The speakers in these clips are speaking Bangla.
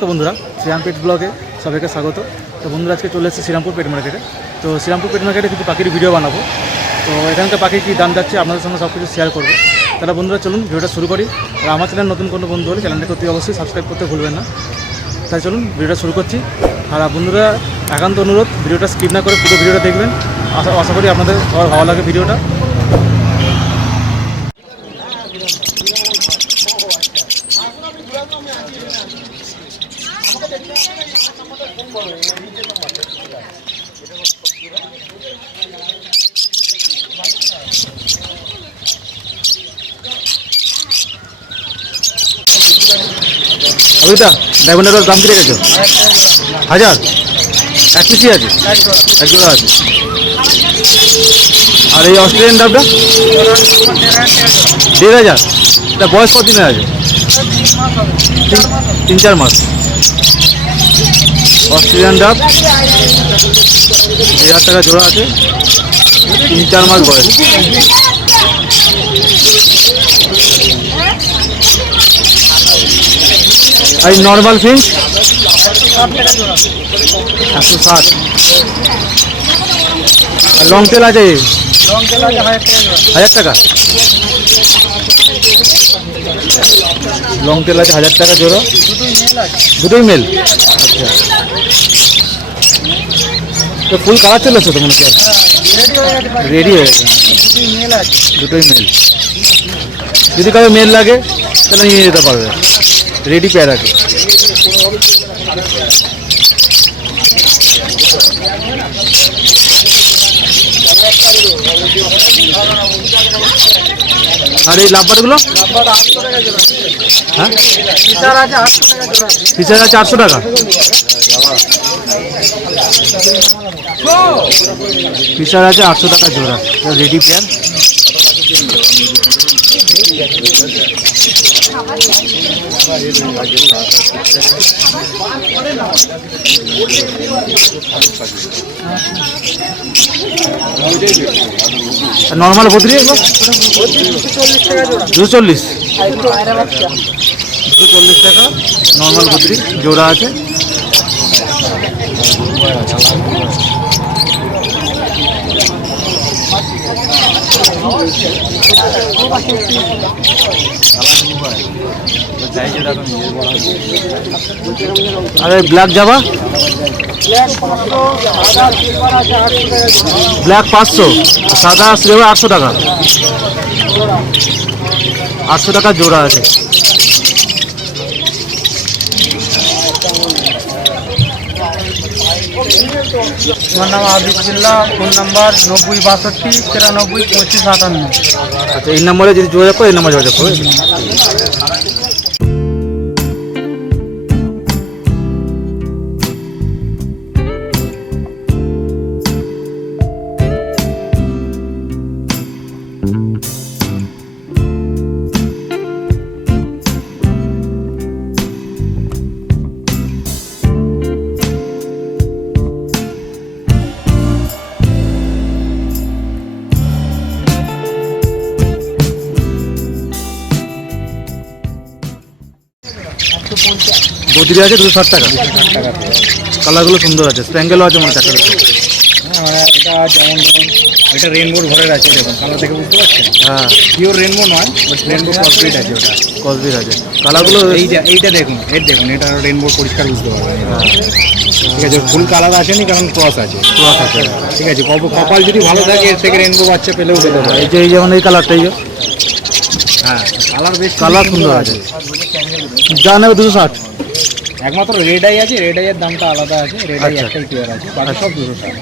নমস্কার বন্ধুরা, শ্রীরাম পেট ব্লগে সবাইকে স্বাগত। তো বন্ধুরা, আজকে চলে এসেছি শ্রীরামপুর পেট মার্কেটে। তো শ্রীরামপুর পেট মার্কেটে কিছু পাখির ভিডিও বানাবো। তো এখানকার পাখির কী দাম যাচ্ছে আপনাদের সঙ্গে সব কিছু শেয়ার করবো। তাহলে বন্ধুরা চলুন ভিডিওটা শুরু করি। আর আমার চ্যানেল নতুন কোনো বন্ধু হলে চ্যানেলটাকে অতি অবশ্যই সাবস্ক্রাইব করতে ভুলবেন না। তাই চলুন ভিডিওটা শুরু করছি। আর বন্ধুরা একান্ত অনুরোধ, ভিডিওটা স্কিপ না করে পুরো ভিডিওটা দেখবেন। আশা করি আপনাদের সবার ভালো লাগে ভিডিওটা। ওইটা ডায়মন্ডের দাম কি রেখেছো? 1000 এক পিসি আছে, এক জোড়া আছে। আর এই অস্ট্রেলিয়ান ডাবটা 1500। এটা বয়স কত দিনের আছে? 3-4 মাস। অস্ট্রেলিয়ান ডাব 1000 টাকা জোড়া আছে, 3-4 মাস বয়স। আর নর্মাল ফিঞ্চ 160। আর লং টেল আছে 1000 টাকা। লং টেল আছে 1000 টাকা জোড়া, দুটোই মেল। আচ্ছা, তো ফুল কালার চলে এসছে তো মনে হচ্ছে, রেডি হয়ে গেছে। দুটোই মেল। যদি কারো মেল লাগে তাহলে নিয়ে যেতে পারবে, রেডি পেয়ার আছে। আর এই লাভবারগুলো হ্যাঁ, ফিচার আছে 800 টাকা। ফিচার আছে 800 টাকা জোড়া, রেডি পেয়ার। নর্মাল বদ্রি এগুলো 240 টাকা নর্মাল বদ্রি জোড়া আছে। আরে ব্ল্যাক জাভা ব্ল্যাক 500, সাদা সিলভার 800 টাকা। 800 টাকা জোড়া আছে। আমার নাম আবিদুল্লাহ, ফোন নাম্বার 9062939558। আচ্ছা, এই নম্বরে যদি যোগাযোগ করো, এই নম্বরে যোগাযোগ করো। বদ্রি আছে 260 টাকা। কালারগুলো সুন্দর আছে, স্প্যাঙ্গেলও আছে মনে 4টা দেখে। হ্যাঁ, এটা যেমন ধরুন এটা রেনবোর ঘরের আছে, দেখুন কালার দেখে বুঝতে পারছেন। হ্যাঁ, পিওর রেনবো নয়, বাট রেনবো ক্রসব্রিড আছে। ওটা ক্রসব্রিড আছে। কালারগুলো এইটা দেখুন, এটা রেনবোর পরিষ্কার বুঝতে পারবেন। ঠিক আছে, ফুল কালার আসেনি কারণ ক্রস আছে। ঠিক আছে, কপাল যদি ভালো থাকে এর থেকে রেনবো বাচ্চা পেলেও পেতে পারে। এই যেমন এই কালারটা, এই হ্যাঁ, কালার বেশ কালার সুন্দর আছে। যা নেবে 260। একমাত্র রেড আই আছে, রেড আইয়ের দামটা আলাদা আছে। রেড আই একটাই পেয়ার আছে, বাকি সব 260,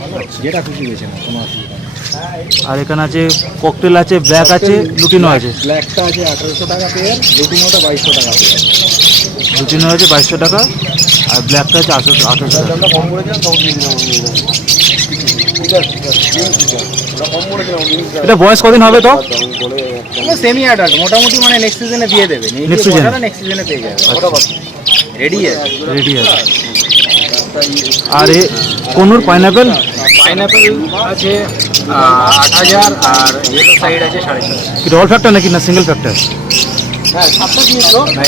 যেটা খুশি বেছে না, কোনো অসুবিধা নেই। আর এখানে আছে ককটেল আছে, ব্ল্যাক আছে, লুটিনো আছে। ব্ল্যাকটা আছে 1800 টাকা পেয়ার, লুটিনোটা 2200 টাকা পেয়ার। লুটিনো আছে 2200 টাকা, আর ব্ল্যাকটা আছে 800 টাকা। এটা বয়স কদিন হবে তো? সেমি অ্যাডাল্ট মোটামুটি, মানে নেক্সট সিজনে দিয়ে দেবে। নেক্সট সিজনে পেয়ে যাবে। রেডি আছে, রেডি আছে। আর কোনোর পাইনাপেল আছে 8000 আর ইয়েলো সাইড আছে 7.5। কি ডবল ফ্যাক্টর নাকি না সিঙ্গেল ফ্যাক্টর? না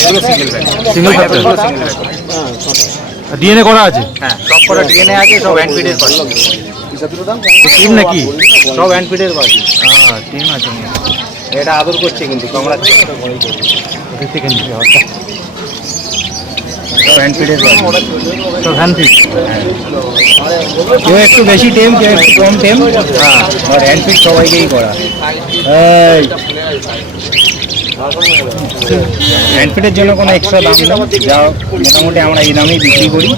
এগুলো single bag, single factor, single bag. DNA করা আছে, হ্যাঁ সব কটা ডিএনএ আছে, সব হ্যান্ডফিডের পাখি। টিম নাকি? সব হ্যান্ডফিডের পাখি। টিম আছে, এটা আদর করছে কিন্তু কামড়াচ্ছে। ওদের থেকে নিতে হবে, সব হ্যান্ডফিডের পাখি। সব হ্যান্ড ফিট। কেউ একটু বেশি টেম, কেউ একটু কম টেম, হ্যাঁ আর হ্যান্ডফিড সবাইকেই করা। এই হ্যান্ডফিডের জন্য কোনো এক্সট্রা দাম নেই, যা মোটামুটি আমরা এই দামেই বিক্রি করি।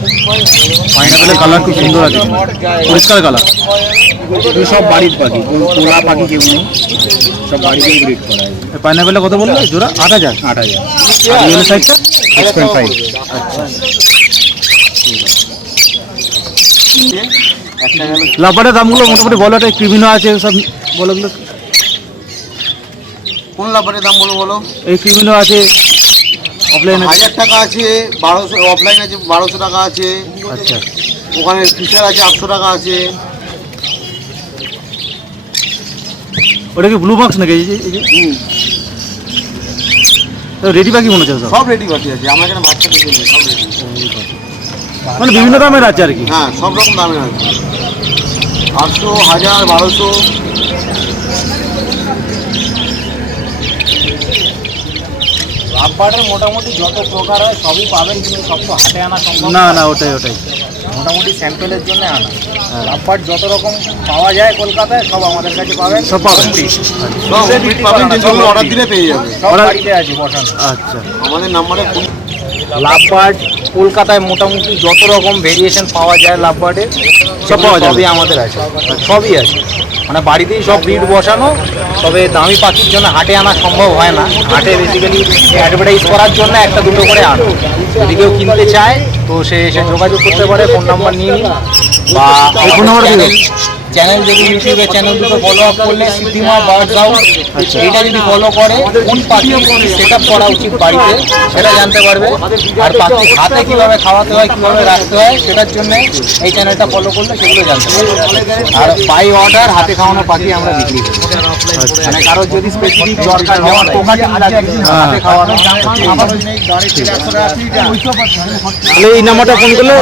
পাইনাপেলের কালার খুব সুন্দর আছে, পরিষ্কার কালার। এগুলো সব বাড়ির পাখি, তোলা পাখি কেউ নেই, সব বাড়িতেই ব্রিড করা হয়। পাইনাপেলটা কত বললো জোড়া? 8,000। 8,000। আর ইয়েলো সাইডটা 6.5। লাভবারের দামগুলো মোটামুটি বলো, একটা ক্রিমিনো আছে সব বলো গুলো। কোন লাভারের দাম বলো? এই ক্রিমিনো আছে, অফলাইন আছে। 1000 টাকা আছে, 1200 অফলাইন আছে, 1200 টাকা আছে। আচ্ছা, ওখানে ফিচার আছে 800 টাকা আছে। ওটা কি ব্লু বক্স নাকি? রেডি পাখি মনে হচ্ছে সব? সব রেডি পাখি আছে, আমার এখানে বাচ্চা দিকে নেই, সব রেডি। মানে বিভিন্ন দামের আছে আর কি? হ্যাঁ সব রকম দামের আছে, 800, 1000, 1200। লাভবার্ডের মোটামুটি যত প্রকার হয় সবই পাবেন, কিন্তু সব তো হাটে আনা সম্ভব না না, ওটাই মোটামুটি স্যাম্পেলের জন্য আনা। লাভবার্ড যত রকম পাওয়া যায় কলকাতায় সব আমাদের কাছে পাবেন, সব পাবেন। সব breed পাবেন, যেগুলো অর্ডার দিলে পেয়ে যাবে। সব বাড়িতে আছে বসানো। আচ্ছা, আমাদের নাম্বারে ফোন। লাভবার্ড কলকাতায় মোটামুটি যত রকম ভেরিয়েশন পাওয়া যায় লাভবার্ডের সব পাওয়া যাবে। সবই আমাদের আছে, সবই আছে। মানে বাড়িতেই সব ব্রিড বসানো, তবে দামি পাখির জন্য হাটে আনা সম্ভব হয় না। হাটে বেসিক্যালি অ্যাডভার্টাইজ করার জন্য একটা দুটো করে আনো। যদি কেউ কিনতে চায় তো সে এসে যোগাযোগ করতে পারে, ফোন নাম্বার নিয়ে নিন, বা এই ফোন নাম্বার দিবেন? চ্যানেল যদি ইউটিউবে চ্যানেল দুটো ফলো আপ করলে সিদ্ধিমা বার্ডস হাউস এইটা যদি ফলো করে কোন পাখি সেট আপ করা উচিত বাড়িতে সেটা জানতে পারবে। আর পাখি হাতে কীভাবে খাওয়াতে হয়, কীভাবে রাখতে হয় সেটার জন্য এই চ্যানেলটা ফলো করলে সেগুলো জানতে পারবে। আর বাই অর্ডার হাতে খাওয়ানো পাখি আমরা বিক্রি করি। মানে কারোর যদি স্পেসিফিক দরকার, যেমন পোকা টিম লাগে হাতে খাওয়ানো, তাহলে এই নাম্বারটা ফোন করলে?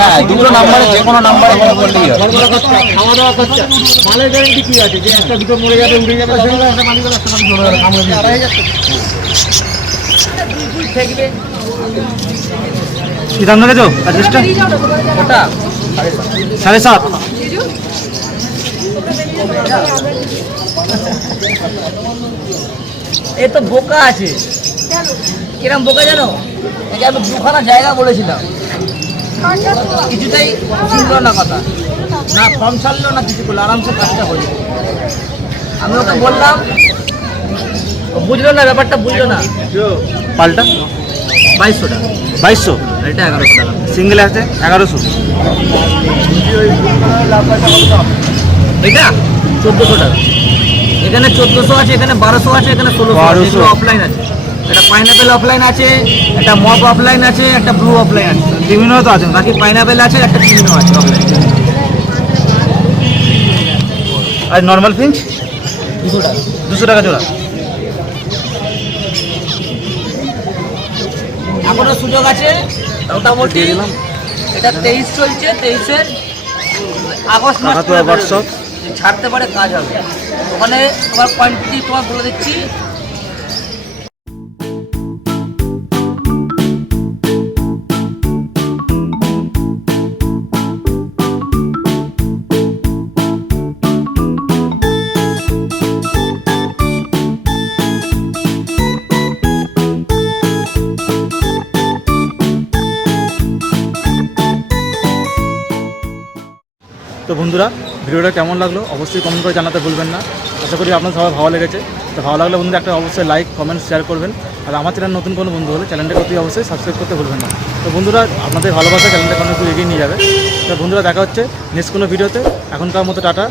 হ্যাঁ দুটো নাম্বারে যে কোনো নাম্বারে ফোন করলেই হবে। খাওয়া দাওয়া খরচা মালের গ্যারেন্টি কি আছে? যে একটা দুটো মরে যাবে, উড়ে যাবে, সেগুলো একটা মালিক রাস্তা চলে যাবে, কামড়ে দিয়ে 2,500 কি দাম দেখেছো অ্যাড্রেসটা? ওটা 7.5। এ তো বোকা আছে। কিরম বোকা জানো? একে আমি দুখানা জায়গা বলেছিলাম, কিছুটাই শুনলো না কথা, না ফর্ম ছাড়লো না কিছু করলো, আরামসে কাজটা হয়ে যেত। আমি ওকে বললাম, ও বুঝলো না, ব্যাপারটা বুঝলো না। পাল্টা 2200 টাকা, 2200, এটা 1100 টাকা। সিঙ্গেল আছে 1100। এটা 1400 টাকা। এখানে 1400 আছে, এখানে 1200 আছে, এখানে 1600 আছে। অফলাইন আছে, একটা পাইনাপেল অফলাইন আছে, একটা মপ অফলাইন আছে, একটা ব্লু অফলাইন আছে। ক্রিমিনো তো আছে, বাকি পাইনাপেল আছে, একটা ক্রিমিনো আছে অফলাইন। আর নর্মাল ফিঞ্চ 200 টাকা। 200 টাকা জোড়া। এখনো সুযোগ আছে মোটামুটি। এটা 23 চলছে, 23-এর আগস্ট মাস কাকাতুয়া হোয়াটসঅ্যাপ ছাড়তে পারে, কাজ হবে। ওখানে তোমার কোয়ান্টিটি তোমার বলে দিচ্ছি। তো বন্ধুরা, ভিডিওটা কেমন লাগলো অবশ্যই কমেন্ট করে জানাতে ভুলবেন না। আশা করি আপনার সবাই ভালো লেগেছে। তো ভালো লাগলে বন্ধুরা একটা অবশ্যই লাইক, কমেন্ট, শেয়ার করবেন। আর আমার চ্যানেল নতুন কোনো বন্ধু হলে চ্যানেলটাকে অতি অবশ্যই সাবস্ক্রাইব করতে ভুলবেন না। তো বন্ধুরা, আপনাদের ভালোবাসা চ্যানেলটাকে অনেক এগিয়ে নিয়ে যাবে। তো বন্ধুরা, দেখা হচ্ছে নেক্সট কোনো ভিডিওতে। এখনকার মতো টাটা।